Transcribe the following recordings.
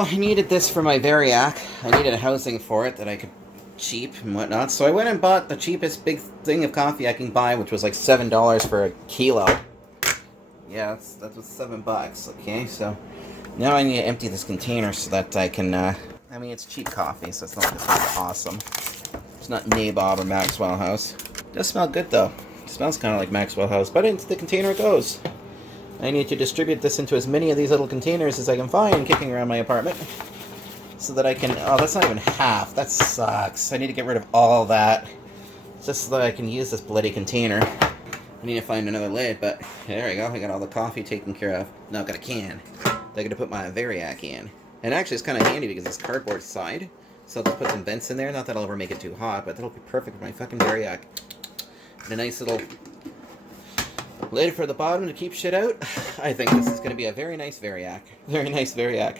Well, I needed this for my Variac. I needed a housing for it that I could cheap and whatnot. So I went and bought the cheapest big thing of coffee I can buy, which was like $7 for a kilo. Yeah, that was $7. Okay, so now I need to empty this container so that I can. I mean, it's cheap coffee, so it's not like it's really awesome. It's not Nabob or Maxwell House. It does smell good though. It smells kind of like Maxwell House, but into the container it goes. I need to distribute this into as many of these little containers as I can find kicking around my apartment, so that I can. Oh, that's not even half. That sucks. I need to get rid of all that, just so that I can use this bloody container. I need to find another lid, but there we go. I got all the coffee taken care of. Now I've got a can. I got to put my Variac in. And actually it's kind of handy because it's cardboard side. So I'll just put some vents in there. Not that I'll ever make it too hot, but that'll be perfect for my fucking Variac. And a nice little lid for the bottom to keep shit out. I think this is going to be a very nice Variac. Very nice Variac.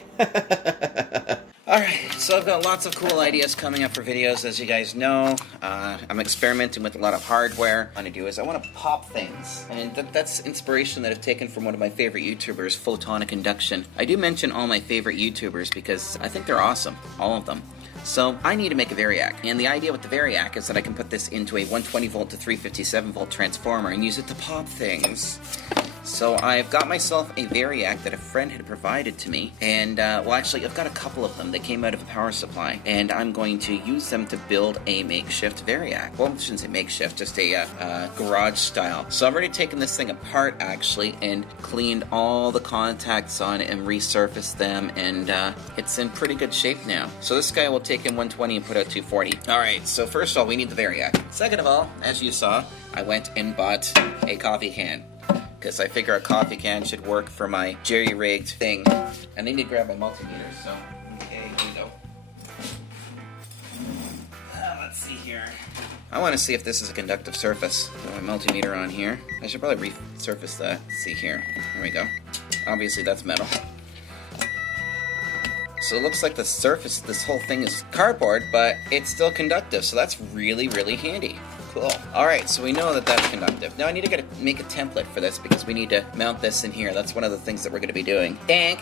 Alright, so I've got lots of cool ideas coming up for videos, as you guys know. I'm experimenting with a lot of hardware. What I want to do is I want to pop things. And that's inspiration that I've taken from one of my favorite YouTubers, Photonic Induction. I do mention all my favorite YouTubers because I think they're awesome, all of them. So I need to make a Variac, and the idea with the Variac is that I can put this into a 120 volt to 357 volt transformer and use it to pop things. So I've got myself a Variac that a friend had provided to me, and well actually I've got a couple of them. They came out of a power supply, and I'm going to use them to build a makeshift Variac. Well, I shouldn't say makeshift, just a garage style. So I've already taken this thing apart actually and cleaned all the contacts on it and resurfaced them, and it's in pretty good shape now. So this guy will take in 120 and put out 240. Alright, so first of all we need the Variac. Second of all, as you saw, I went and bought a coffee can, because I figure a coffee can should work for my jerry-rigged thing. And I need to grab my multimeter, so okay, here we go. Let's see here. I want to see if this is a conductive surface. Put my multimeter on here. I should probably resurface that. Let's see here. Here we go. Obviously that's metal. So it looks like the surface, this whole thing is cardboard, but it's still conductive, so that's really, really handy. Cool. Alright, so we know that that's conductive. Now I need to make a template for this because we need to mount this in here. That's one of the things that we're going to be doing. Dank!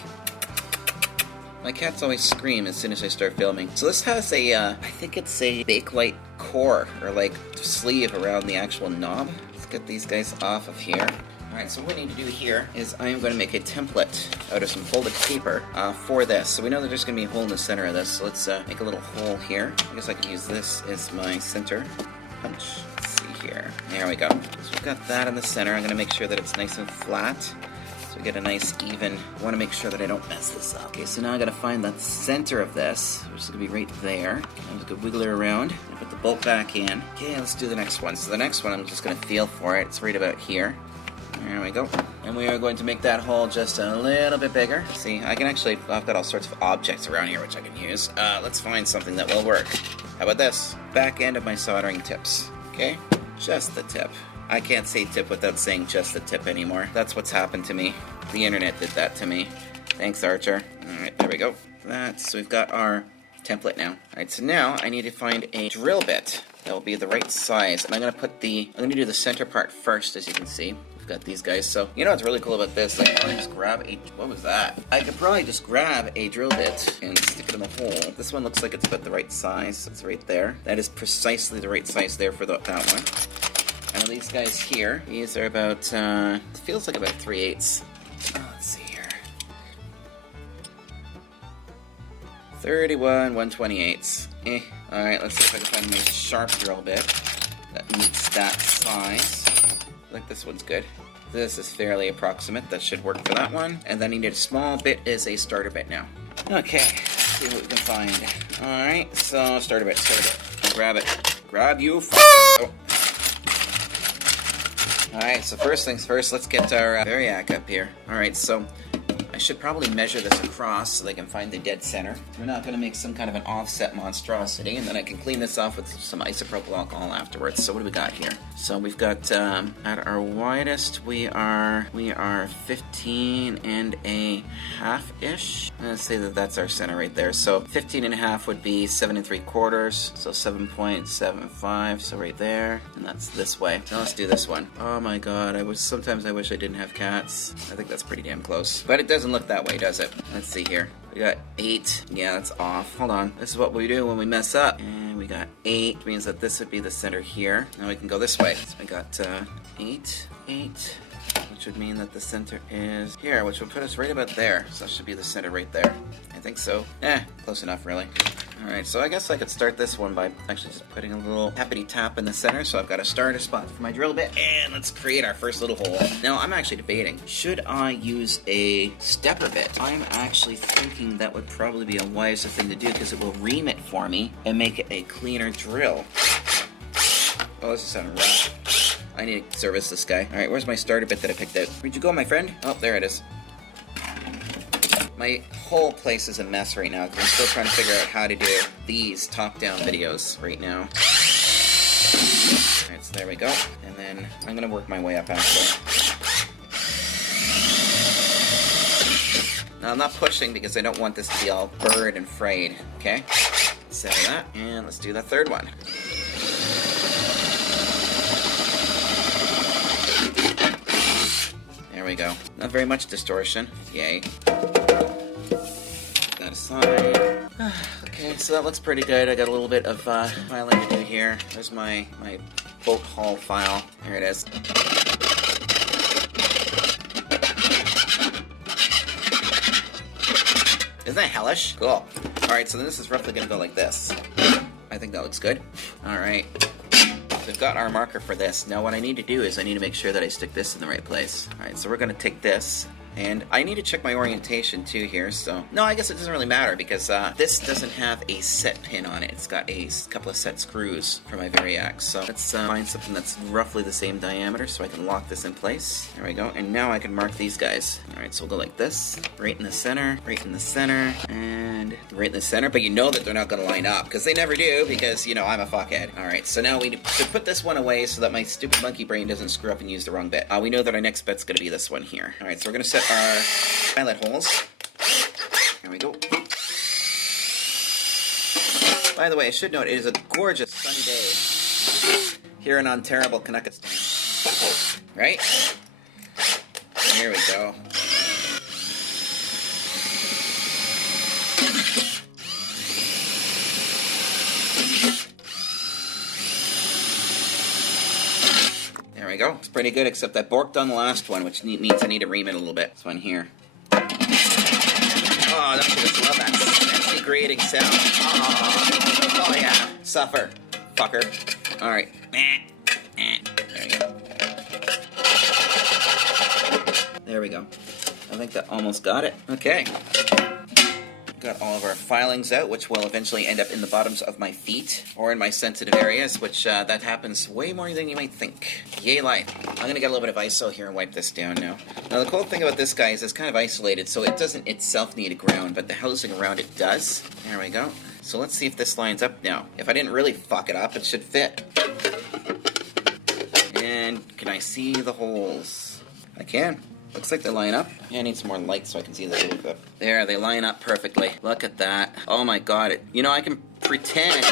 My cats always scream as soon as I start filming. So this has a, I think it's a Bakelite core, or like sleeve around the actual knob. Let's get these guys off of here. Alright, so what we need to do here is I am going to make a template out of some folded paper for this. So we know that there's going to be a hole in the center of this, so let's make a little hole here. I guess I can use this as my center punch. Let's see here. There we go. So we've got that in the center. I'm going to make sure that it's nice and flat, so we get a nice even. I want to make sure that I don't mess this up. Okay, so now I got to find the center of this, which is going to be right there. I'm just going to wiggle it around and put the bolt back in. Okay, let's do the next one. So the next one I'm just going to feel for it. It's right about here. There we go. And we are going to make that hole just a little bit bigger. See, I can actually, I've got all sorts of objects around here which I can use. Let's find something that will work. How about this? Back end of my soldering tips. Okay? Just the tip. I can't say tip without saying just the tip anymore. That's what's happened to me. The internet did that to me. Thanks, Archer. Alright, there we go. So we've got our template now. Alright, so now I need to find a drill bit that will be the right size. And I'm going to do the center part first, as you can see. Got these guys. So you know what's really cool about this? I could probably just grab what was that? I could probably just grab a drill bit and stick it in the hole. This one looks like it's about the right size. It's right there. That is precisely the right size there for that one. And these guys here, these are about it feels like about 3/8. Let's see here. 31 1/28. Alright, let's see if I can find a nice sharp drill bit that meets that size. I think this one's good. This is fairly approximate. That should work for that one. And then I need a small bit as a starter bit now. Okay, let's see what we can find. Alright, so starter bit. Grab it. Grab you. Oh. Alright, so first things first, let's get our Variac up here. Alright, so I should probably measure this across so they can find the dead center. We're not going to make some kind of an offset monstrosity, and then I can clean this off with some isopropyl alcohol afterwards. So what do we got here? So we've got, at our widest, we are 15 and a half-ish. Let's say that that's our center right there. So 15 and a half would be 7 3/4, so 7.75, so right there, and that's this way. Now let's do this one. Oh my god, sometimes I wish I didn't have cats. I think that's pretty damn close. But it doesn't doesn't look that way, does it? Let's see here. We got 8. Yeah, that's off. Hold on. This is what we do when we mess up. And we got 8, which means that this would be the center here. Now we can go this way. So we got 8, 8, which would mean that the center is here, which would put us right about there. So that should be the center right there. I think so. Close enough, really. Alright, so I guess I could start this one by actually just putting a little tappity tap in the center. So I've got a starter spot for my drill bit, and let's create our first little hole. Now, I'm actually debating, should I use a stepper bit? I'm actually thinking that would probably be a wiser thing to do because it will ream it for me and make it a cleaner drill. Oh, this is sounding rough. I need to service this guy. Alright, where's my starter bit that I picked out? Where'd you go, my friend? Oh, there it is. My whole place is a mess right now because I'm still trying to figure out how to do these top-down videos right now. Alright, so there we go. And then I'm going to work my way up actually. Now I'm not pushing because I don't want this to be all burred and frayed. Okay? Set that, and let's do the third one. There we go. Not very much distortion. Yay. That aside. Okay, so that looks pretty good. I got a little bit of filing to do here. There's my bolt haul file. There it is. Isn't that hellish? Cool. Alright, so this is roughly going to go like this. I think that looks good. Alright. We've got our marker for this. Now what I need to do is I need to make sure that I stick this in the right place. Alright, so we're going to take this, and I need to check my orientation too here, so... No, I guess it doesn't really matter because this doesn't have a set pin on it. It's got a couple of set screws for my Variac. So let's find something that's roughly the same diameter so I can lock this in place. There we go, and now I can mark these guys. Alright, so we'll go like this, right in the center, and right in the center, but you know that they're not going to line up because they never do because, you know, I'm a fuckhead. Alright, so now we need to put this one away so that my stupid monkey brain doesn't screw up and use the wrong bit. We know that our next bit's going to be this one here. Alright, so we're going to set our pilot holes. There we go. By the way, I should note, it is a gorgeous sunny day here in Ontario, Canuckistan. Right? Here we go. There we go. It's pretty good, except I borked on the last one, which means I need to ream it a little bit. This one here. Oh, don't you just love that sexy grating sound? Oh yeah. Suffer, fucker. Alright. There you go. There we go. I think that almost got it. Okay. Got all of our filings out, which will eventually end up in the bottoms of my feet or in my sensitive areas, which that happens way more than you might think. Yay life. I'm gonna get a little bit of ISO here and wipe this down now. Now the cool thing about this guy is it's kind of isolated, so it doesn't itself need a ground, but the housing around it does. There we go. So let's see if this lines up now. If I didn't really fuck it up, it should fit. And can I see the holes? I can. Looks like they line up. Yeah, I need some more light so I can see this a little bit. There, they line up perfectly. Look at that. Oh my god. You know, I can pretend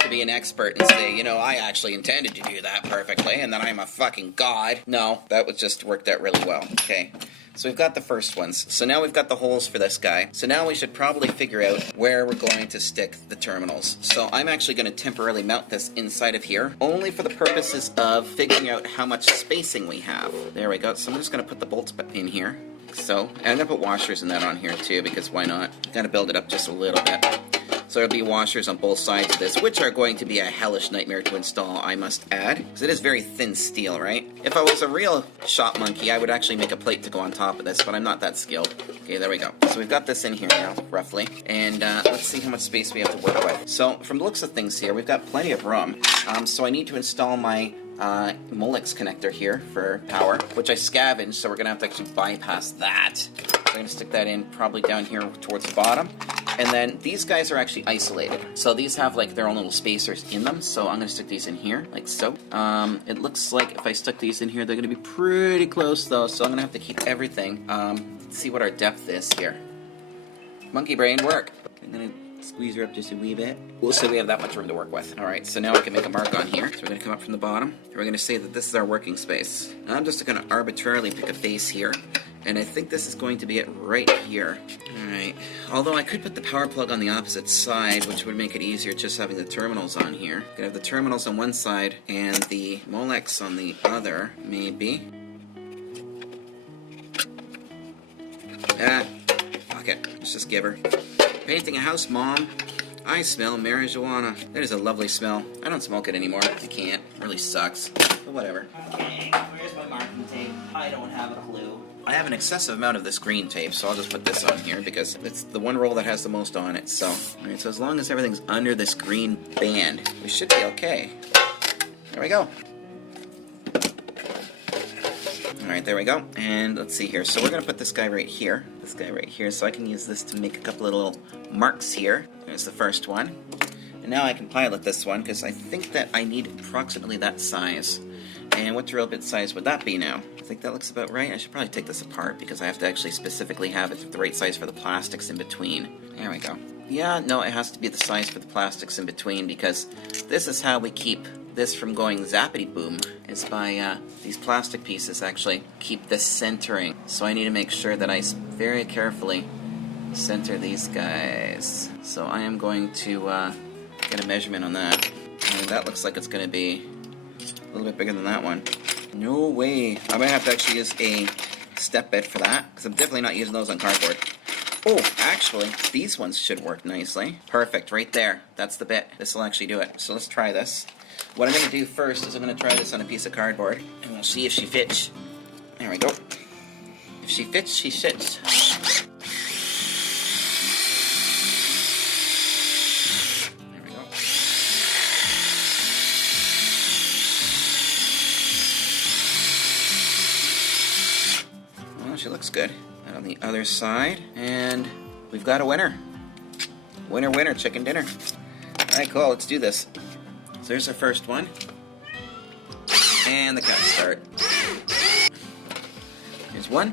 to be an expert and say, you know, I actually intended to do that perfectly, and then I'm a fucking god. No, that was just worked out really well. Okay. So we've got the first ones. So now we've got the holes for this guy. So now we should probably figure out where we're going to stick the terminals. So I'm actually going to temporarily mount this inside of here, only for the purposes of figuring out how much spacing we have. There we go. So I'm just going to put the bolts in here. So, and I'm going to put washers in that on here too, because why not? Got to build it up just a little bit. So there'll be washers on both sides of this, which are going to be a hellish nightmare to install, I must add. Because it is very thin steel, right? If I was a real shop monkey, I would actually make a plate to go on top of this, but I'm not that skilled. Okay, there we go. So we've got this in here now, roughly. And let's see how much space we have to work with. So from the looks of things here, we've got plenty of room. So I need to install my Molex connector here for power, which I scavenged, so we're going to have to actually bypass that. So I'm going to stick that in probably down here towards the bottom. And then these guys are actually isolated. So these have like their own little spacers in them. So I'm going to stick these in here, like so. It looks like if I stuck these in here, they're going to be pretty close though. So I'm going to have to keep everything. Let's see what our depth is here. Monkey brain work. I'm going to squeeze her up just a wee bit. We'll say we have that much room to work with. Alright, so now I can make a mark on here. So we're going to come up from the bottom. And we're going to say that this is our working space. I'm just going to arbitrarily pick a face here. And I think this is going to be it right here. Alright. Although I could put the power plug on the opposite side, which would make it easier just having the terminals on here. Could have the terminals on one side and the Molex on the other, maybe. Fuck it. Let's just give her. Painting a house, Mom. I smell marijuana. That is a lovely smell. I don't smoke it anymore. I can't. It really sucks. But whatever. Okay, where's my marking tape? I don't have a clue. I have an excessive amount of this green tape, so I'll just put this on here because it's the one roll that has the most on it. So, alright, so as long as everything's under this green band, we should be okay. There we go. Alright, there we go. And let's see here. So we're going to put this guy right here. This guy right here. So I can use this to make a couple of little marks here. There's the first one. And now I can pilot this one because I think that I need approximately that size. And what drill bit size would that be now? I think that looks about right. I should probably take this apart because I have to actually specifically have it the right size for the plastics in between. There we go. Yeah, no, it has to be the size for the plastics in between because this is how we keep this from going zappity boom. It's by these plastic pieces actually keep this centering. So I need to make sure that I very carefully center these guys. So I am going to get a measurement on that. And that looks like it's going to be a little bit bigger than that one. No way. I might have to actually use a step bit for that because I'm definitely not using those on cardboard. Oh, actually, these ones should work nicely. Perfect, right there. That's the bit. This will actually do it. So let's try this. What I'm going to do first is I'm going to try this on a piece of cardboard, and we'll see if she fits. There we go. If she fits, she sits. There we go. Well, she looks good. And on the other side, and we've got a winner. Winner, winner, chicken dinner. Alright, cool, let's do this. So there's our first one. And the cat start. Here's one.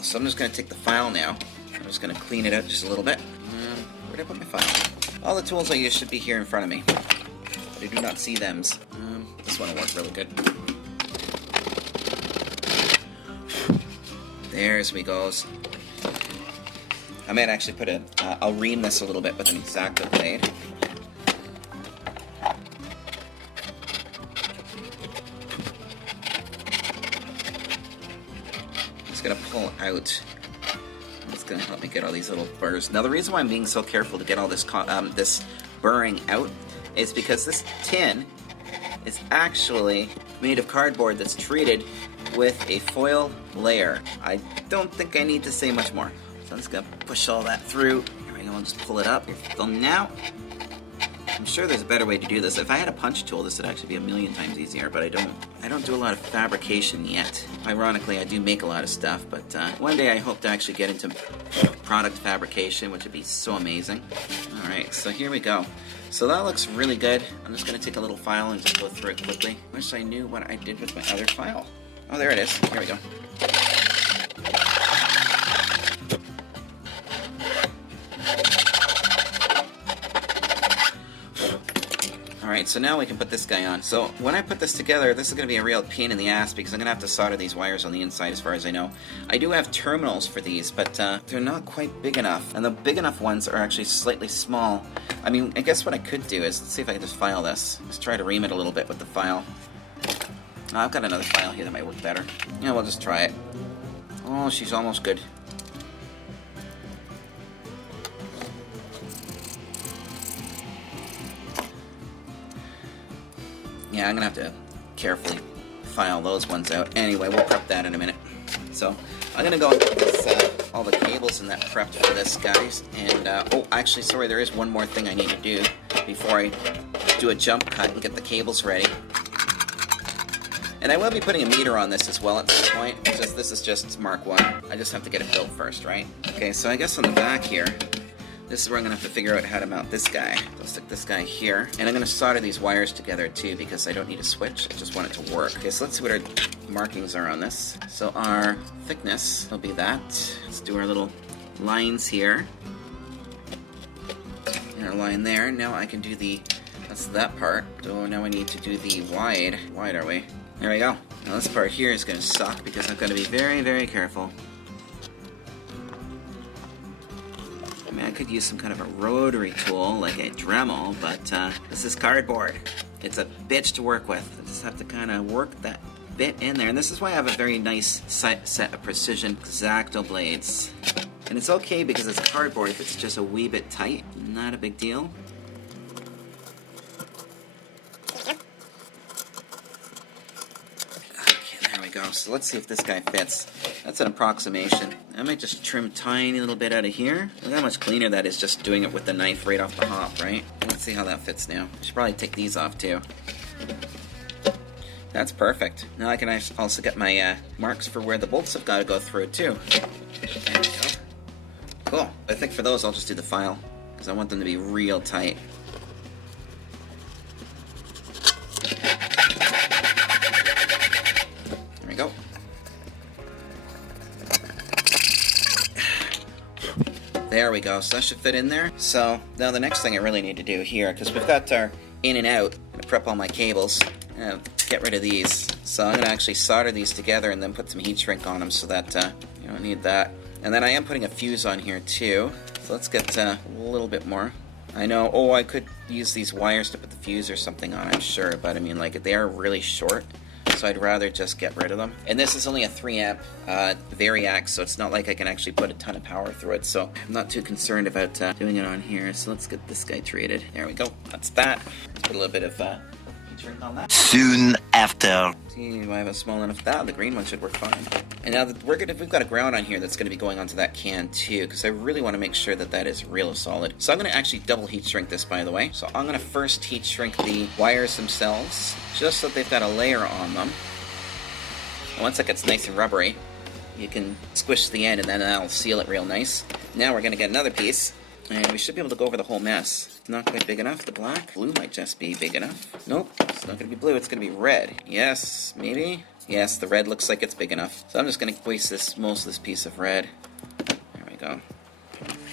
So I'm just going to take the file now. I'm just going to clean it out just a little bit. Where did I put my file? All the tools I use should be here in front of me. But I do not see them. This one will work really good. There's we goes. I might actually put I'll ream this a little bit with an X-Acto blade. Just gonna pull out. It's gonna help me get all these little burrs. Now the reason why I'm being so careful to get all this this burring out is because this tin is actually made of cardboard that's treated with a foil layer. I don't think I need to say much more. So I'm just going to push all that through. There we go, I'll just pull it up. So now, I'm sure there's a better way to do this. If I had a punch tool, this would actually be a million times easier, but I don't do a lot of fabrication yet. Ironically, I do make a lot of stuff, but one day I hope to actually get into product fabrication, which would be so amazing. Alright, so here we go. So that looks really good. I'm just going to take a little file and just go through it quickly. Wish I knew what I did with my other file. Oh, there it is. Here we go. Alright, so now we can put this guy on. So when I put this together, this is going to be a real pain in the ass because I'm going to have to solder these wires on the inside as far as I know. I do have terminals for these, but they're not quite big enough. And the big enough ones are actually slightly small. I mean, I guess what I could do is, let's see if I can just file this. Let's try to ream it a little bit with the file. Oh, I've got another file here that might work better. Yeah, we'll just try it. Oh, she's almost good. Yeah, I'm gonna have to carefully file those ones out. Anyway, we'll prep that in a minute. So, I'm gonna go and get this, all the cables and that prepped for this, guys. And, oh, actually, sorry, there is one more thing I need to do before I do a jump cut and get the cables ready. And I will be putting a meter on this as well at this point, because this is just Mark 1. I just have to get it built first, right? Okay, so I guess on the back here, this is where I'm going to have to figure out how to mount this guy. I'll stick this guy here. And I'm going to solder these wires together too, because I don't need a switch. I just want it to work. Okay, so let's see what our markings are on this. So our thickness will be that. Let's do our little lines here. And our line there. Now I can do the, that's that part. So now I need to do the wide. Wide are we? There we go. Now this part here is going to suck because I've got to be very, very careful. I mean, I could use some kind of a rotary tool like a Dremel, but this is cardboard. It's a bitch to work with. I just have to kind of work that bit in there. And this is why I have a very nice set of precision X-Acto blades. And it's okay because it's cardboard if it's just a wee bit tight. Not a big deal. Go. So let's see if this guy fits. That's an approximation. I might just trim a tiny little bit out of here. Look how much cleaner that is just doing it with the knife right off the hop, right? Let's see how that fits now. I should probably take these off too. That's perfect. Now I can also get my marks for where the bolts have got to go through too. There we go. Cool. I think for those I'll just do the file because I want them to be real tight. Go. There we go. So that should fit in there. So now the next thing I really need to do here, because we've got our in and out, I'm gonna prep all my cables, get rid of these. So I'm gonna actually solder these together and then put some heat shrink on them so that you don't need that. And then I am putting a fuse on here too. So let's get a little bit more. I know. Oh, I could use these wires to put the fuse or something on, I'm sure, but I mean, like, they are really short. So I'd rather just get rid of them. And this is only a 3 amp Variac, so it's not like I can actually put a ton of power through it, so I'm not too concerned about doing it on here. So let's get this guy treated. There we go. That's that. Let's put a little bit of drink on that. Soon after. See, do I have a small enough that? The green one should work fine. And now that we've got a ground on here that's going to be going onto that can too, because I really want to make sure that that is real solid. So I'm going to actually double heat shrink this, by the way. So I'm going to first heat shrink the wires themselves, just so that they've got a layer on them. And once that gets nice and rubbery, you can squish the end and then that'll seal it real nice. Now we're going to get another piece, and we should be able to go over the whole mess. Not quite big enough. The black. Blue might just be big enough. Nope, it's not going to be blue. It's going to be red. Yes, maybe? Yes, the red looks like it's big enough. So I'm just going to waste most of this piece of red. There we go.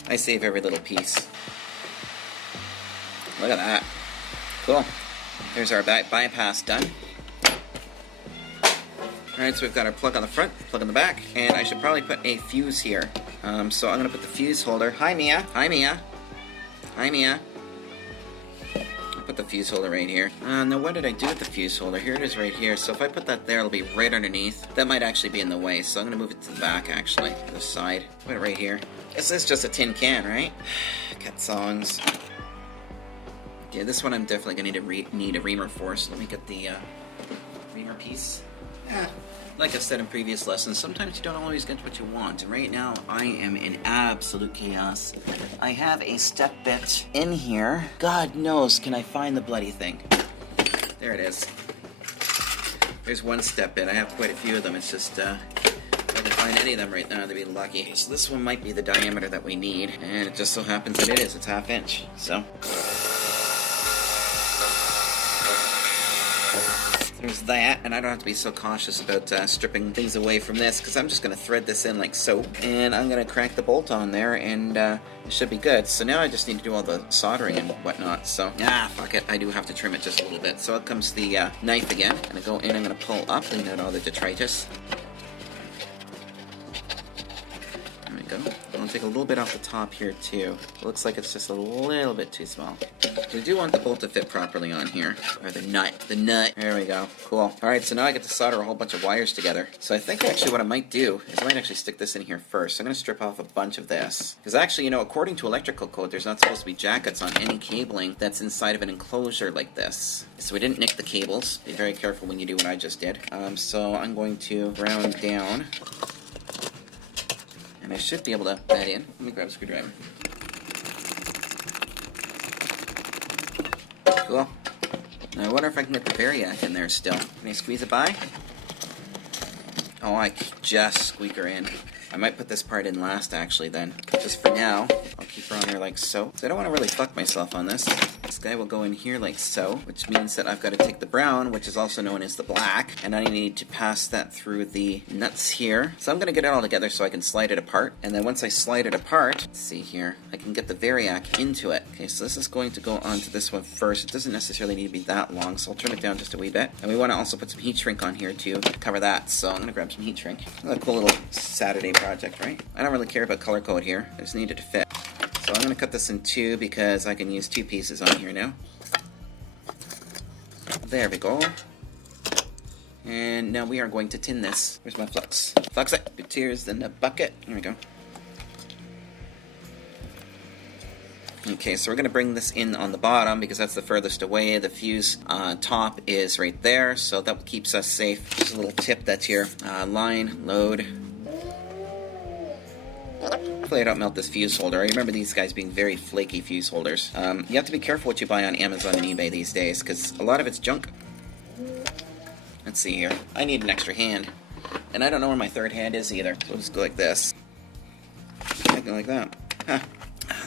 I save every little piece. Look at that. Cool. There's our bypass done. Alright, so we've got our plug on the front, plug on the back, and I should probably put a fuse here. So I'm going to put the fuse holder. Hi, Mia. Hi, Mia. Hi, Mia. I'll put the fuse holder right here. Now what did I do with the fuse holder? Here it is right here. So if I put that there, it'll be right underneath. That might actually be in the way, so I'm going to move it to the back, actually. To the side. Put it right here. This is just a tin can, right? Cut songs. Yeah, this one I'm definitely going to need a reamer for, so let me get the reamer piece. Like I've said in previous lessons, sometimes you don't always get what you want. And right now, I am in absolute chaos. I have a step bit in here. God knows, can I find the bloody thing? There it is. There's one step bit. I have quite a few of them. It's just, if I can find any of them right now, to be lucky. So this one might be the diameter that we need. And it just so happens that it is. It's 1/2 inch. So there's that, and I don't have to be so cautious about stripping things away from this, because I'm just going to thread this in like so, and I'm going to crank the bolt on there, and it should be good. So now I just need to do all the soldering and whatnot, so fuck it, I do have to trim it just a little bit. So out comes the knife again. I'm going to go in, I'm going to pull up, clean out all the detritus. There we go. I'm going to take a little bit off the top here too. It looks like it's just a little bit too small. We do want the bolt to fit properly on here. Or the nut. The nut. There we go. Cool. Alright, so now I get to solder a whole bunch of wires together. So I think actually what I might do is I might actually stick this in here first. So I'm going to strip off a bunch of this. Because actually, you know, according to electrical code, there's not supposed to be jackets on any cabling that's inside of an enclosure like this. So we didn't nick the cables. Be very careful when you do what I just did. So I'm going to round down. And I should be able to put that in. Let me grab a screwdriver. Cool. Now I wonder if I can get the Variac in there still. Can I squeeze it by? Oh, I just squeak her in. I might put this part in last, actually, then. Just for now, I'll keep her on here like so. So I don't want to really fuck myself on this. This guy will go in here like so, which means that I've got to take the brown, which is also known as the black, and I need to pass that through the nuts here. So I'm going to get it all together so I can slide it apart. And then once I slide it apart, let's see here, I can get the Variac into it. Okay, so this is going to go onto this one first. It doesn't necessarily need to be that long, so I'll turn it down just a wee bit. And we want to also put some heat shrink on here to cover that, so I'm going to grab some heat shrink. A cool little Saturday project, right? I don't really care about color code here. I just need it to fit. So I'm going to cut this in two because I can use two pieces on here now. There we go. And now we are going to tin this. Where's my flux? Flux it. Two tears in the bucket. Here we go. Okay, so we're going to bring this in on the bottom because that's the furthest away. The fuse top is right there, so that keeps us safe. Just a little tip that's here. Line, load. Hopefully I don't melt this fuse holder. I remember these guys being very flaky fuse holders. You have to be careful what you buy on Amazon and eBay these days because a lot of it's junk. Let's see here. I need an extra hand. And I don't know where my third hand is either. So we'll just go like this. Go like that. Huh.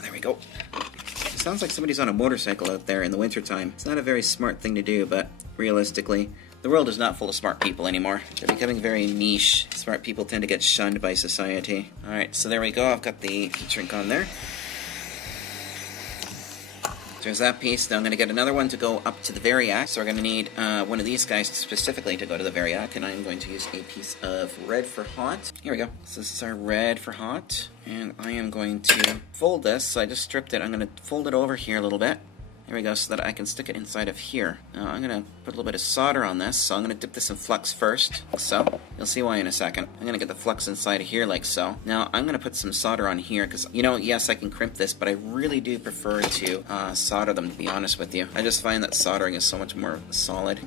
There we go. It sounds like somebody's on a motorcycle out there in the wintertime. It's not a very smart thing to do, but realistically, the world is not full of smart people anymore. They're becoming very niche. Smart people tend to get shunned by society. Alright, so there we go. I've got the heat shrink on there. There's that piece. Now I'm going to get another one to go up to the Variac. So we're going to need one of these guys specifically to go to the Variac. And I'm going to use a piece of red for hot. Here we go. So this is our red for hot. And I am going to fold this. So I just stripped it. I'm going to fold it over here a little bit. There we go, so that I can stick it inside of here. Now I'm going to put a little bit of solder on this, so I'm going to dip this in flux first, so. You'll see why in a second. I'm going to get the flux inside of here like so. Now I'm going to put some solder on here, because, you know, yes, I can crimp this, but I really do prefer to solder them, to be honest with you. I just find that soldering is so much more solid.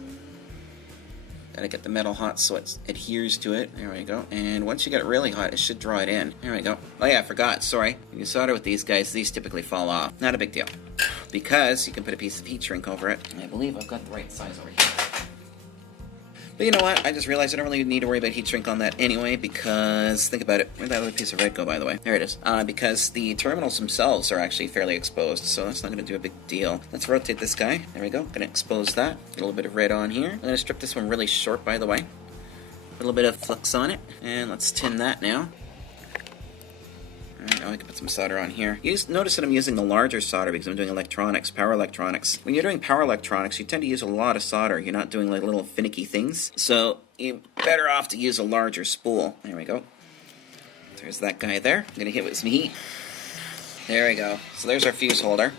Gotta get the metal hot so it adheres to it. There we go. And once you get it really hot, it should draw it in. There we go. Oh yeah, I forgot. Sorry. When you solder with these guys, these typically fall off. Not a big deal. Because you can put a piece of heat shrink over it. And I believe I've got the right size over here. But you know what? I just realized I don't really need to worry about heat shrink on that anyway, because, think about it. Where'd that other piece of red go, by the way? There it is. Because the terminals themselves are actually fairly exposed, so that's not going to do a big deal. Let's rotate this guy. There we go. Going to expose that. Get a little bit of red on here. I'm going to strip this one really short, by the way. A little bit of flux on it. And let's tin that now. Alright, now I can put some solder on here. Notice that I'm using the larger solder because I'm doing electronics, power electronics. When you're doing power electronics, you tend to use a lot of solder. You're not doing like little finicky things. So you're better off to use a larger spool. There we go. There's that guy there. I'm going to hit it with some heat. There we go. So there's our fuse holder.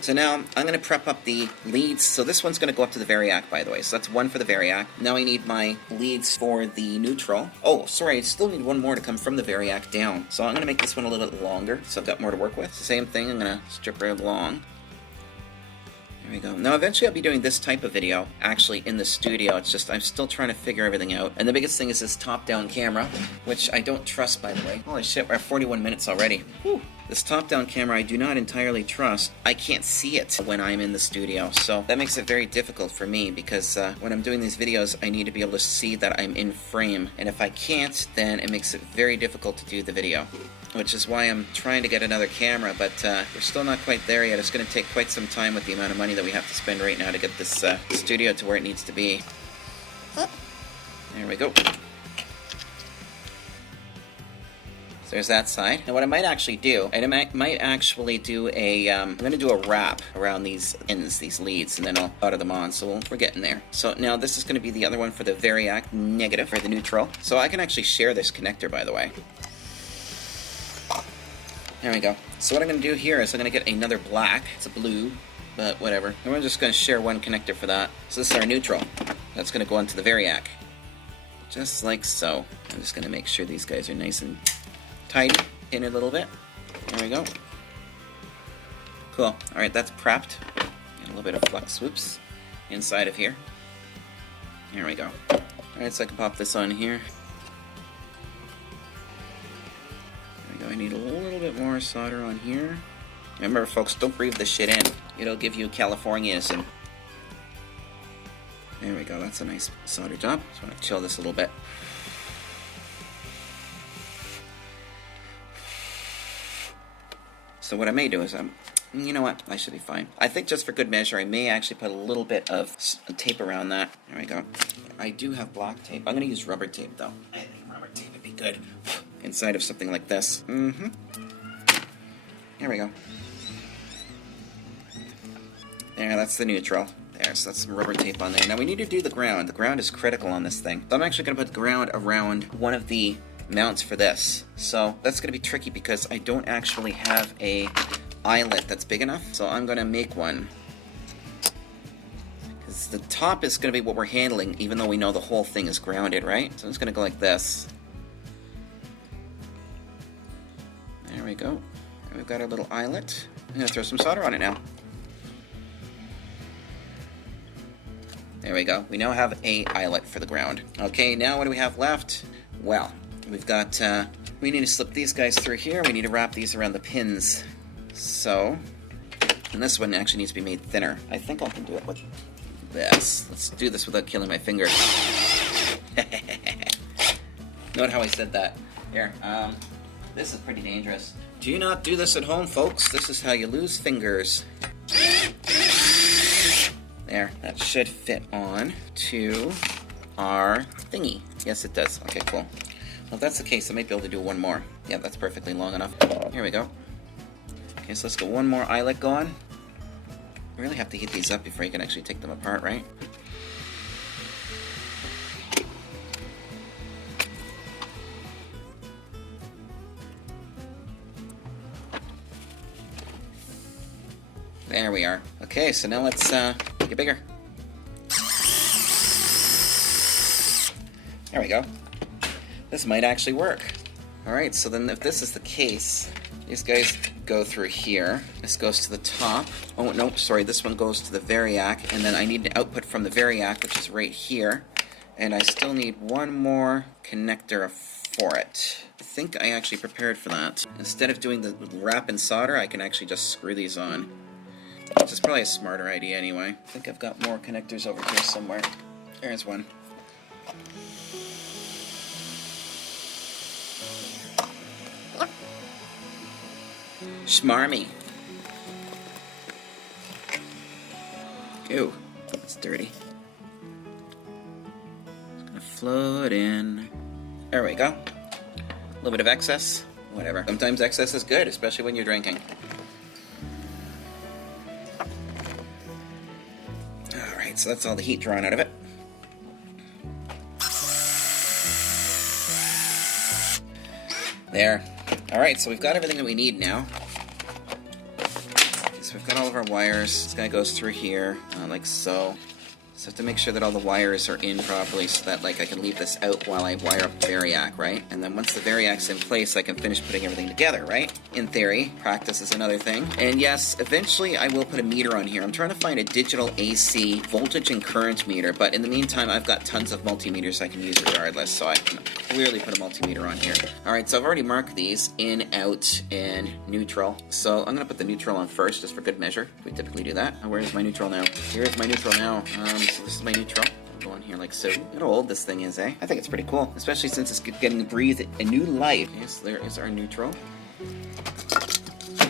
So now I'm going to prep up the leads. So this one's going to go up to the Variac, by the way. So that's one for the Variac. Now I need my leads for the neutral. Oh, sorry, I still need one more to come from the Variac down. So I'm going to make this one a little bit longer, so I've got more to work with. Same thing, I'm going to strip right along. There we go. Now eventually I'll be doing this type of video actually in the studio. It's just I'm still trying to figure everything out. And the biggest thing is this top-down camera, which I don't trust, by the way. Holy shit, we're at 41 minutes already. Whew. This top-down camera I do not entirely trust. I can't see it when I'm in the studio, so that makes it very difficult for me because when I'm doing these videos I need to be able to see that I'm in frame, and if I can't, then it makes it very difficult to do the video. Which is why I'm trying to get another camera, but we're still not quite there yet. It's going to take quite some time with the amount of money that we have to spend right now to get this studio to where it needs to be. There we go. So there's that side. Now what I might actually do, I might actually do a, I'm going to do a wrap around these ends, these leads, and then I'll solder them on, so we're getting there. So now this is going to be the other one for the Variac negative, or the neutral. So I can actually share this connector, by the way. There we go. So what I'm going to do here is I'm going to get another black. It's a blue, but whatever. And we're just going to share one connector for that. So this is our neutral. That's going to go onto the Variac. Just like so. I'm just going to make sure these guys are nice and tidy in a little bit. There we go. Cool. Alright, that's prepped. Got a little bit of flux, whoops, inside of here. There we go. Alright, so I can pop this on here. I need a little bit more solder on here. Remember, folks, don't breathe this shit in. It'll give you Californianism. There we go, that's a nice solder job. Just want to chill this a little bit. So what I may do is you know what? I should be fine. I think just for good measure, I may actually put a little bit of tape around that. There we go. I do have black tape. I'm going to use rubber tape, though. I think rubber tape would be good inside of something like this. Mm-hmm. There we go. There, that's the neutral. There, so that's some rubber tape on there. Now we need to do the ground. The ground is critical on this thing. So I'm actually going to put the ground around one of the mounts for this. So that's going to be tricky because I don't actually have a eyelet that's big enough. So I'm going to make one. Because the top is going to be what we're handling, even though we know the whole thing is grounded, right? So I'm just going to go like this. There we go. And we've got our little eyelet. I'm going to throw some solder on it now. There we go. We now have a eyelet for the ground. Okay, now what do we have left? Well, we've got, we need to slip these guys through here. We need to wrap these around the pins. So, and this one actually needs to be made thinner. I think I can do it with this. Let's do this without killing my fingers. Note how I said that. Here, this is pretty dangerous. Do not do this at home, folks. This is how you lose fingers. There, that should fit on to our thingy. Yes, it does. Okay, cool. Well, if that's the case, I might be able to do one more. Yeah, that's perfectly long enough. Here we go. Okay, so let's get one more eyelet going. You really have to heat these up before you can actually take them apart, right? There we are. Okay, so now let's make it bigger. There we go. This might actually work. Alright, so then if this is the case, these guys go through here. This goes to the top. Oh, no, sorry, this one goes to the Variac, and then I need an output from the Variac, which is right here. And I still need one more connector for it. I think I actually prepared for that. Instead of doing the wrap and solder, I can actually just screw these on. Which is probably a smarter idea anyway. I think I've got more connectors over here somewhere. There's one. Schmarmy. Ew, that's dirty. It's gonna float in. There we go. A little bit of excess. Whatever. Sometimes excess is good, especially when you're drinking. Alright, so that's all the heat drawn out of it. There. Alright, so we've got everything that we need now. So we've got all of our wires. This guy goes through here, like so. So I have to make sure that all the wires are in properly so that like I can leave this out while I wire up the Variac, right? And then once the Variac's in place, I can finish putting everything together, right? In theory, practice is another thing. And yes, eventually I will put a meter on here. I'm trying to find a digital AC voltage and current meter, but in the meantime, I've got tons of multimeters I can use regardless, so I can clearly put a multimeter on here. Alright, so I've already marked these in, out, and neutral. So I'm going to put the neutral on first, just for good measure. We typically do that. Where's my neutral now? Here's my neutral now. So this is my neutral. I'll go on here like so. Look how old this thing is, eh? I think it's pretty cool, especially since it's getting breathed a new life. Yes, there is our neutral.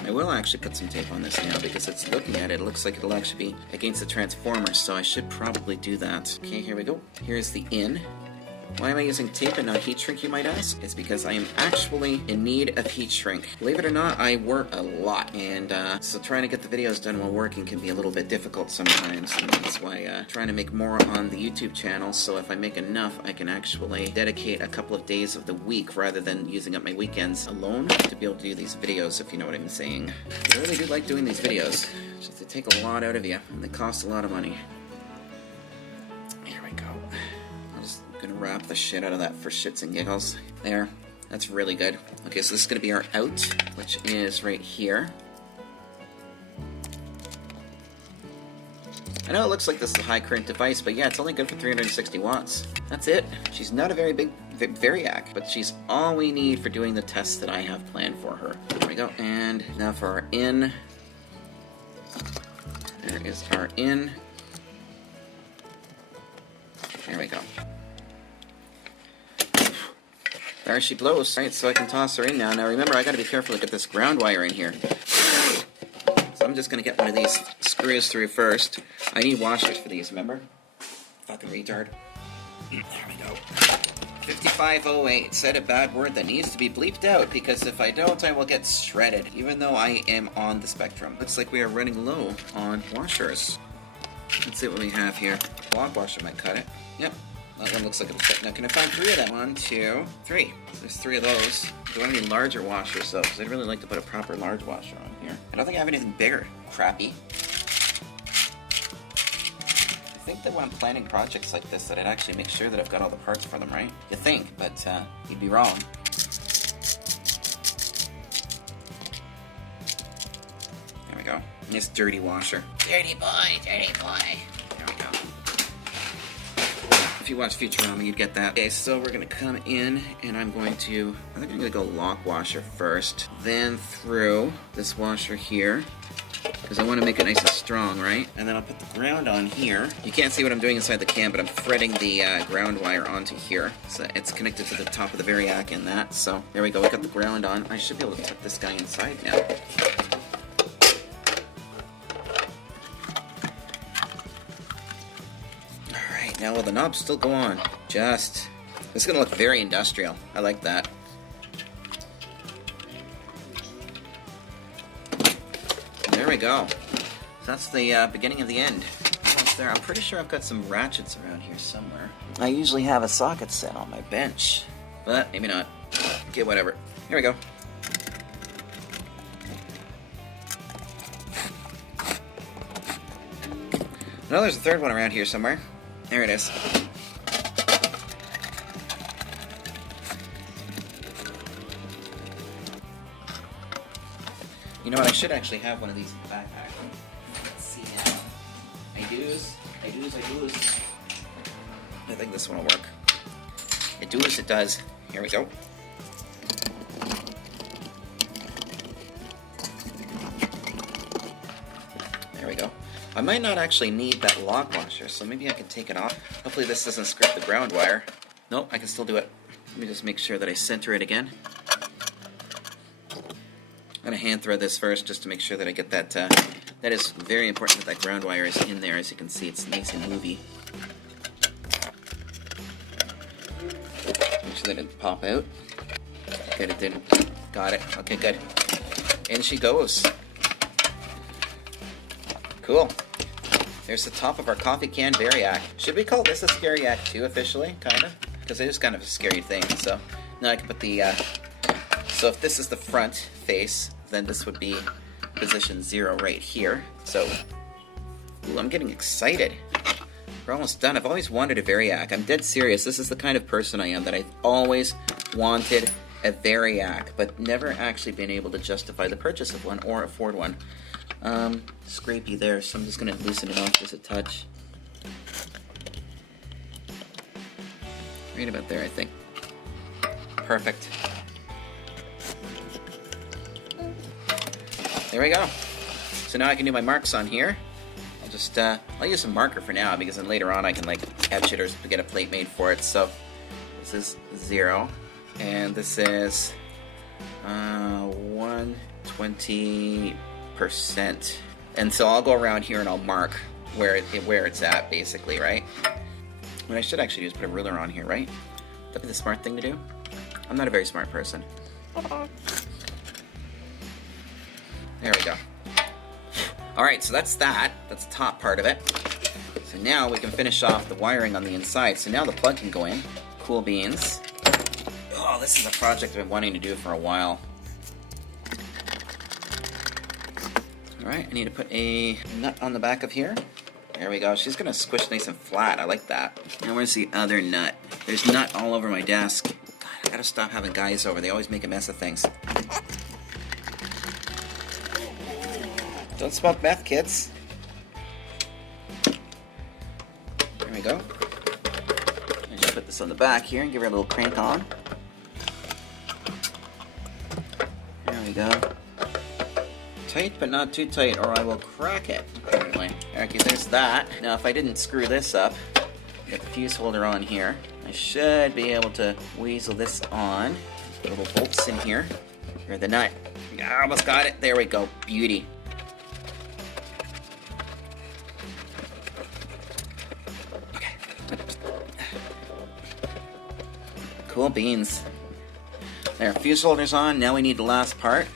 I will actually put some tape on this now because it's looking at it. It looks like it'll actually be against the transformer, so I should probably do that. Okay, here we go. Here's the in. Why am I using tape and not heat shrink, you might ask? It's because I am actually in need of heat shrink. Believe it or not, I work a lot, and so trying to get the videos done while working can be a little bit difficult sometimes, and that's why trying to make more on the YouTube channel, so if I make enough, I can actually dedicate a couple of days of the week rather than using up my weekends alone to be able to do these videos, if you know what I'm saying. I really do like doing these videos, just they take a lot out of you, and they cost a lot of money. Here we go. Gonna wrap the shit out of that for shits and giggles. There. That's really good. Okay, so this is gonna be our out, which is right here. I know it looks like this is a high current device, but yeah, it's only good for 360 watts. That's it. She's not a very big Variac, but she's all we need for doing the tests that I have planned for her. There we go. And now for our in. There is our in. There we go. There she blows. Right, so I can toss her in now. Now remember, I gotta be careful to get this ground wire in here. So I'm just gonna get one of these screws through first. I need washers for these, remember? Fucking retard. There we go. 5508. Said a bad word that needs to be bleeped out, because if I don't, I will get shredded, even though I am on the spectrum. Looks like we are running low on washers. Let's see what we have here. Block washer might cut it. Yep. That one looks like it'll fit. Now, can I find 3 of them? 1, 2, 3. There's 3 of those. Do I have any larger washers, though? Because I'd really like to put a proper large washer on here. I don't think I have anything bigger. Crappy. I think that when I'm planning projects like this, that I'd actually make sure that I've got all the parts for them, right? You think, but you'd be wrong. There we go. Nice dirty washer. Dirty boy, dirty boy. There we go. If you watch Futurama, you'd get that. Okay, so we're gonna come in, and I think I'm gonna go lock washer first, then through this washer here, because I want to make it nice and strong, right? And then I'll put the ground on here. You can't see what I'm doing inside the cam, but I'm threading the ground wire onto here. So it's connected to the top of the Variac in that. So there we go, we got the ground on. I should be able to tuck this guy inside now. Alright, now will the knobs still go on? This is going to look very industrial. I like that. There we go. That's the beginning of the end. Almost there. I'm pretty sure I've got some ratchets around here somewhere. I usually have a socket set on my bench, but maybe not. Okay, whatever. Here we go. No, there's a third one around here somewhere. There it is. You know what, I should actually have one of these in the backpack. Let's see now. I do's. I think this one will work. It does. Here we go. There we go. I might not actually need that lock washer, so maybe I can take it off. Hopefully this doesn't scrape the ground wire. Nope, I can still do it. Let me just make sure that I center it again. I'm going to hand thread this first just to make sure that I get that. That is very important that ground wire is in there. As you can see, it's nice and movie. Make sure that it didn't pop out. Good, it didn't. Got it. Okay, good. In she goes. Cool. There's the top of our coffee can Variac. Should we call this a Scary-ac too officially? Kind of? Because it is kind of a scary thing. So now I can put the... So if this is the front face, then this would be position 0 right here. So, ooh, I'm getting excited. We're almost done. I've always wanted a Variac. I'm dead serious. This is the kind of person I am, that I've always wanted a Variac, but never actually been able to justify the purchase of one or afford one. Scrapey there, so I'm just going to loosen it off just a touch. Right about there, I think. Perfect. There we go. So now I can do my marks on here. I'll use a marker for now, because then later on I can like etch it or get a plate made for it. So this is 0, and this is 120%. And so I'll go around here and I'll mark where it's at, basically, right? What I should actually do is put a ruler on here, right? That'd be the smart thing to do. I'm not a very smart person. There we go. Alright, so that's that. That's the top part of it. So now we can finish off the wiring on the inside. So now the plug can go in. Cool beans. Oh, this is a project I've been wanting to do for a while. Alright, I need to put a nut on the back of here. There we go. She's going to squish nice and flat. I like that. Now where's the other nut? There's nut all over my desk. God, I gotta stop having guys over. They always make a mess of things. Don't smoke meth, kids. There we go. I just put this on the back here and give her a little crank on. There we go. Tight, but not too tight, or I will crack it. Anyway, okay, there's that. Now, if I didn't screw this up, get the fuse holder on here. I should be able to weasel this on. Little bolts in here. Or the nut. I almost got it. There we go. Beauty. Okay. Cool beans. There, fuse holders on. Now we need the last part,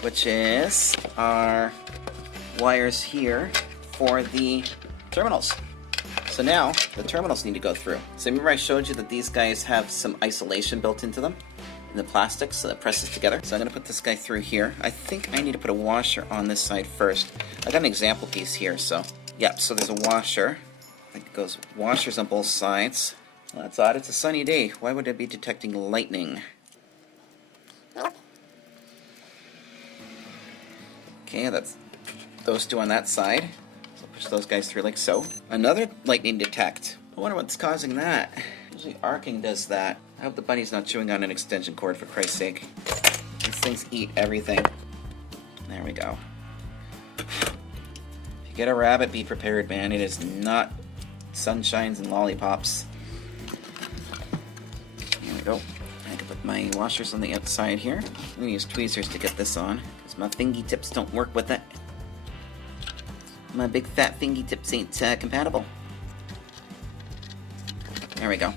which is our wires here for the terminals. So now the terminals need to go through. So remember I showed you that these guys have some isolation built into them in the plastic, so that presses together. So I'm going to put this guy through here. I think I need to put a washer on this side first. I got an example piece here, so yep. So there's a washer. I think it goes washers on both sides. Well, that's odd. It's a sunny day. Why would it be detecting lightning? Okay, that's those two on that side. So push those guys through like so. Another lightning detect. I wonder what's causing that. Usually arcing does that. I hope the bunny's not chewing on an extension cord, for Christ's sake. These things eat everything. There we go. If you get a rabbit, be prepared, man. It is not sunshines and lollipops. There we go. I can put my washers on the outside here. I'm going to use tweezers to get this on, because my fingy tips don't work with it. My big fat fingy tips ain't compatible. There we go.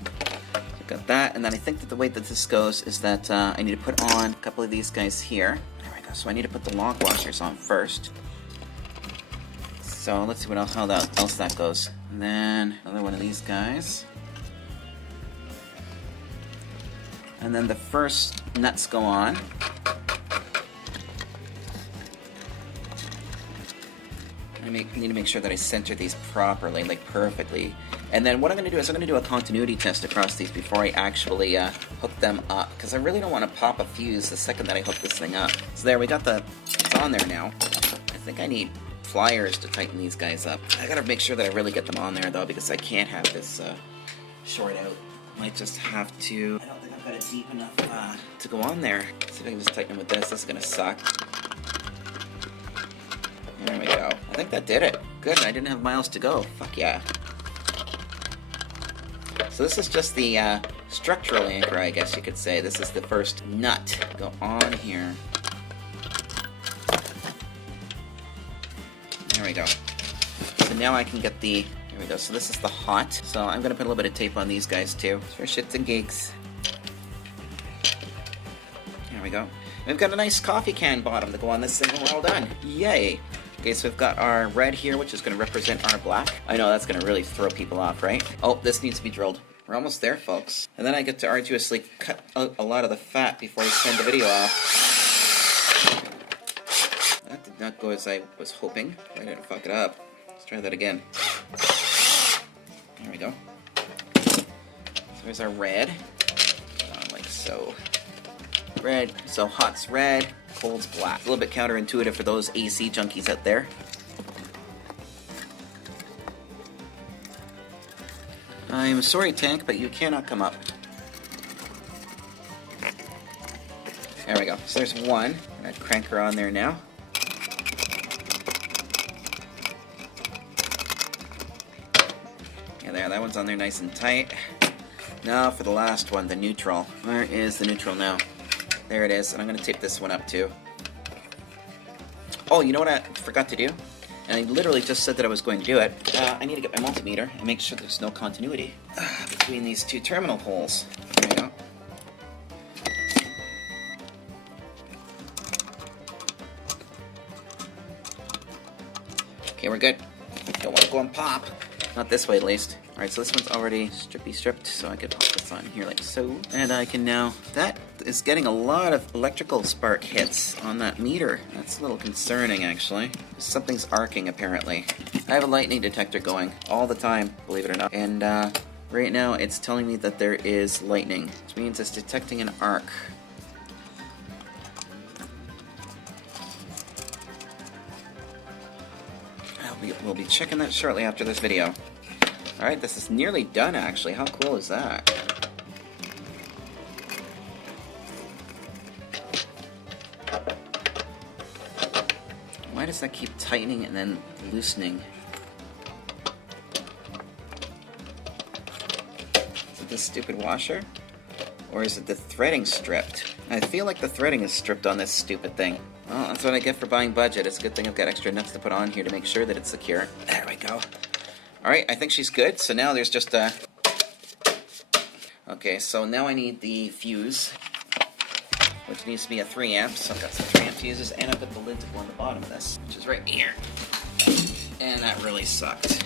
So got that, and then I think that the way that this goes is that I need to put on a couple of these guys here. There we go. So I need to put the lock washers on first. So let's see what else, how else that goes. And then another one of these guys. And then the first nuts go on. I need to make sure that I center these properly, like perfectly. And then what I'm going to do is I'm going to do a continuity test across these before I actually hook them up. Because I really don't want to pop a fuse the second that I hook this thing up. So there, we got it's on there now. I think I need pliers to tighten these guys up. I got to make sure that I really get them on there though, because I can't have this short out. Might just have to... I don't think I've got it deep enough to go on there. Let's see if I can just tighten them with this. This is going to suck. There we go. I think that did it. Good, I didn't have miles to go. Fuck yeah. So this is just the structural anchor, I guess you could say. This is the first nut. Go on here. There we go. So now I can get the... There we go. So this is the hot. So I'm going to put a little bit of tape on these guys too. For shits and gigs. There we go. We've got a nice coffee can bottom to go on this thing, and we're all done. Yay! Okay, so we've got our red here, which is going to represent our black. I know that's going to really throw people off, right? Oh, this needs to be drilled. We're almost there, folks. And then I get to arduously cut out a lot of the fat before I send the video off. That did not go as I was hoping. I didn't fuck it up. Let's try that again. There we go. So there's our red. Like so. Red. So hot's red. Cold's black. A little bit counterintuitive for those AC junkies out there. I'm sorry, Tank, but you cannot come up. There we go. So there's one. I'm going to crank her on there now. Yeah, there. That one's on there nice and tight. Now for the last one, the neutral. Where is the neutral now? There it is, and I'm going to tape this one up too. Oh, you know what I forgot to do? And I literally just said that I was going to do it. I need to get my multimeter and make sure there's no continuity between these two terminal holes. There we go. Okay, we're good. Don't want to go and pop. Not this way, at least. Alright, so this one's already stripped, so I can pop this on here like so. And I can now... That is getting a lot of electrical spark hits on that meter. That's a little concerning, actually. Something's arcing, apparently. I have a lightning detector going all the time, believe it or not. And right now, it's telling me that there is lightning, which means it's detecting an arc. We'll be checking that shortly after this video. Alright, this is nearly done, actually. How cool is that? Why does that keep tightening and then loosening? this stupid washer? Or is it the threading stripped? I feel like the threading is stripped on this stupid thing. Well, that's what I get for buying budget. It's a good thing I've got extra nuts to put on here to make sure that it's secure. There we go. Alright, I think she's good. So now there's just a... Okay, so now I need the fuse, which needs to be a 3 amp. So I've got some 3 amp fuses, and I've got the lid to go on the bottom of this, which is right here. And that really sucked.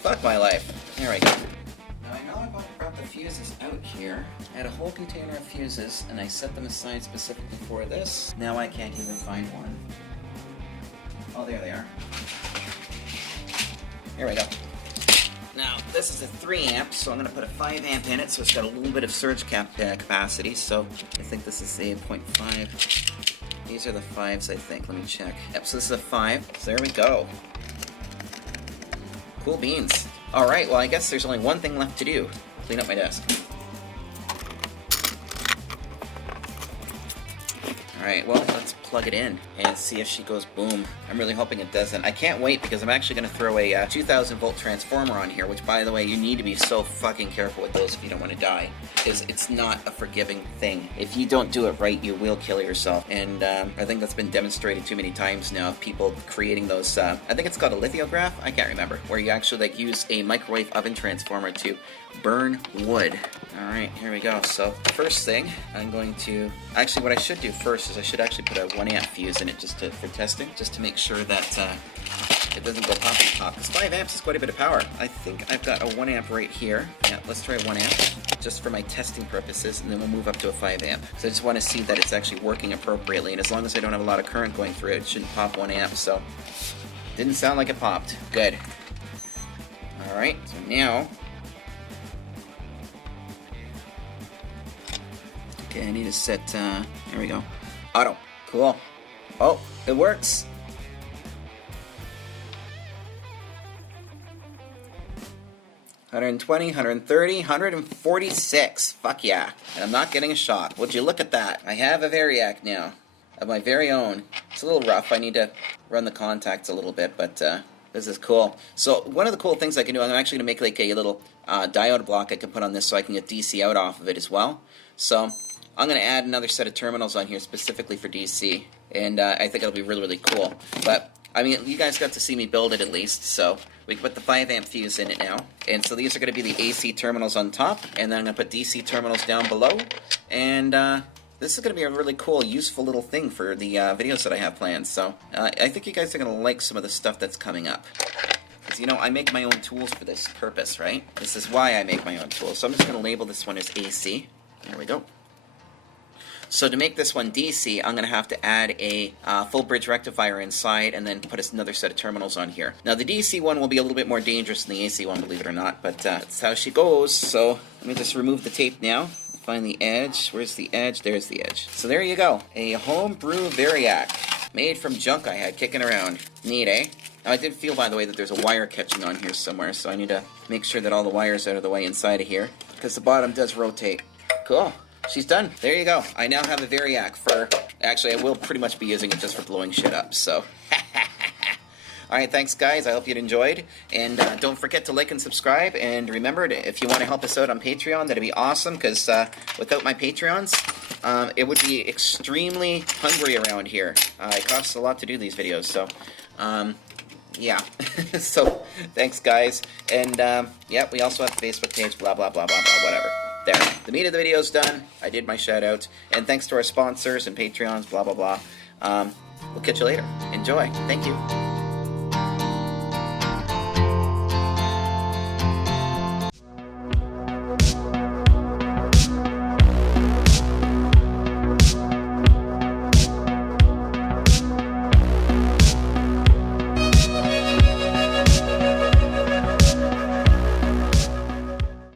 Fuck my life. There we go. Now I know I brought the fuses out here. I had a whole container of fuses, and I set them aside specifically for this. Now I can't even find one. Oh, there they are. Here we go. Now, this is a 3 amp, so I'm going to put a 5 amp in it, so it's got a little bit of surge capacity, so I think this is a 0.5. These are the 5s, I think. Let me check. Yep, so this is a 5. So there we go. Cool beans. Alright, well I guess there's only one thing left to do. Clean up my desk. Alright, well, let's plug it in and see if she goes boom. I'm really hoping it doesn't. I can't wait because I'm actually going to throw a 2000 volt transformer on here, which by the way, you need to be so fucking careful with those if you don't want to die. Because it's not a forgiving thing. If you don't do it right, you will kill yourself. And I think that's been demonstrated too many times now, people creating those, I think it's called a lithograph, I can't remember, where you actually like use a microwave oven transformer to burn wood. Alright, here we go. So, first thing, I'm going to... Actually, what I should do first is I should actually put a 1 amp fuse in it just for testing, just to make sure that it doesn't go poppy pop. Because 5 amps is quite a bit of power. I think I've got a 1 amp right here. Yeah, let's try 1 amp, just for my testing purposes, and then we'll move up to a 5 amp. So I just want to see that it's actually working appropriately, and as long as I don't have a lot of current going through it, it shouldn't pop 1 amp, so... Didn't sound like it popped. Good. Alright, so now... Okay, I need to set, there we go. Auto. Cool. Oh, it works. $120, $130, $146. Fuck yeah. And I'm not getting a shock. Would you look at that? I have a Variac now. Of my very own. It's a little rough. I need to run the contacts a little bit, but this is cool. So one of the cool things I can do, I'm actually going to make like a little diode block I can put on this so I can get DC out off of it as well. So I'm going to add another set of terminals on here specifically for DC, and I think it'll be really, really cool. But, I mean, you guys got to see me build it at least, so we can put the 5 amp fuse in it now. And so these are going to be the AC terminals on top, and then I'm going to put DC terminals down below, and this is going to be a really cool, useful little thing for the videos that I have planned. So I think you guys are going to like some of the stuff that's coming up. Because, you know, I make my own tools for this purpose, right? This is why I make my own tools. So I'm just going to label this one as AC. There we go. So to make this one DC, I'm going to have to add a full bridge rectifier inside and then put another set of terminals on here. Now the DC one will be a little bit more dangerous than the AC one, believe it or not, but that's how she goes. So let me just remove the tape now. Find the edge. Where's the edge? There's the edge. So there you go. A homebrew Variac. Made from junk I had kicking around. Neat, eh? Now I did feel, by the way, that there's a wire catching on here somewhere, so I need to make sure that all the wires are out of the way inside of here, because the bottom does rotate. Cool. She's done. There you go. I now have a Variac for... Actually, I will pretty much be using it just for blowing shit up, so... Alright, thanks guys. I hope you enjoyed. And don't forget to like and subscribe. And remember, if you want to help us out on Patreon, that'd be awesome, because without my Patreons, it would be extremely hungry around here. It costs a lot to do these videos, so... yeah. So, thanks guys. And, yeah, we also have a Facebook page, blah, blah, blah, blah, blah, whatever. There. The meat of the video's done. I did my shout out. And thanks to our sponsors and Patreons, blah, blah, blah. We'll catch you later. Enjoy. Thank you.